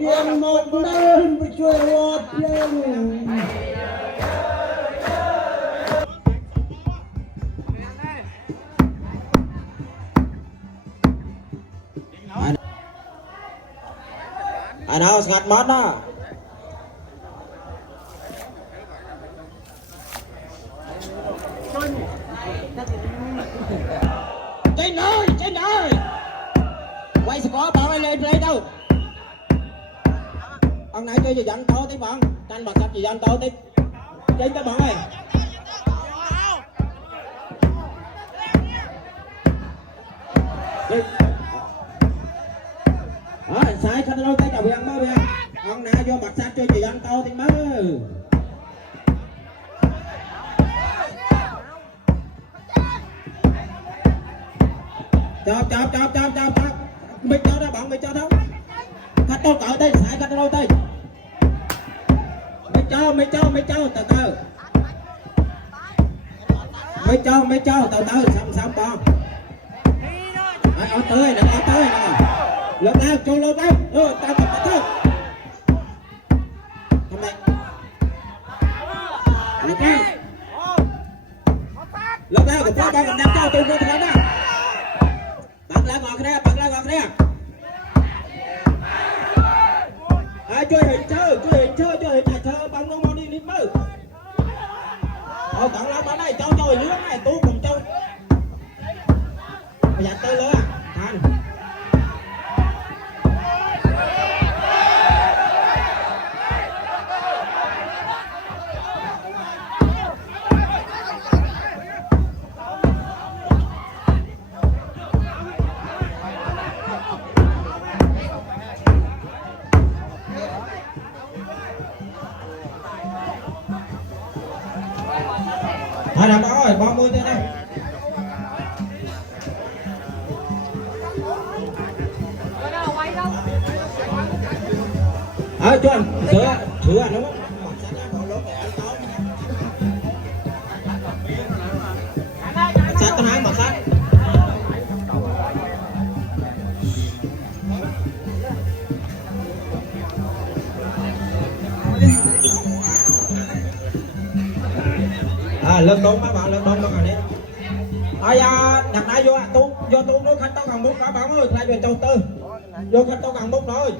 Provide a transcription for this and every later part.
Yang một đơn với chơi lọt lên. Anh nào ngặt mất đó. Trên ơi quay score bảo lên đây đâu ông này chơi gì dẫn tao tí bọn tranh bật gì dẫn tao tí trên tới bọn ơi sai khăn lâu tay chào biển mới biển ông này vô mặt sát chơi gì dẫn tao tí mới chọc mình cho đó bọn mình cho đâu khách đâu cỡ đây sai khách đâu đây mình cho từ từ mình cho từ từ xong con ở tới nè lượt nào cho lượt đâu tao tập thôi hôm nay lượt nào của con đang cho tôi vô thế đó bật lại ngọn đây chơi hình chơi bóng nó mau đi nít mơ tặng lắm ở đây cho lưới này tú cùng chơi bây giờ tới lưới thành làm ơi 30 thế này chuẩn sửa nó sát tao hai mặt sát lên đúng mấy bạn lên đúng rồi đấy đặt nãy vô tu nó khách tao cần mút cả bạn ơi lại về châu tư vô khách tao cần mút rồi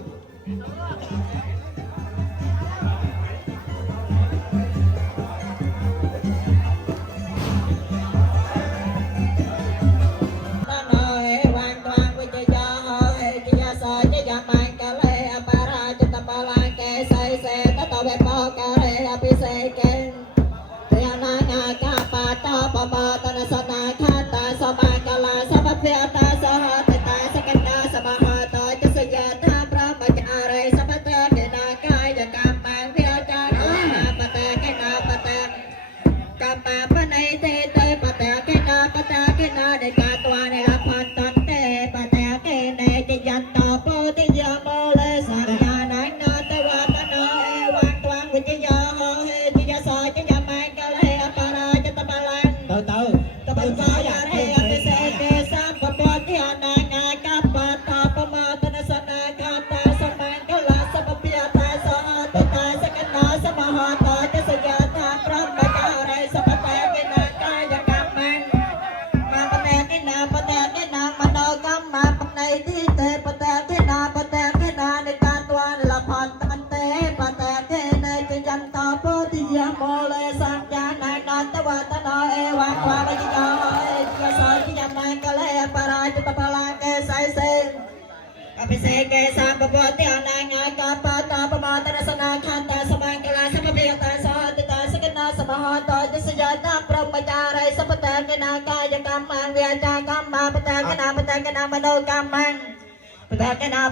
cái nào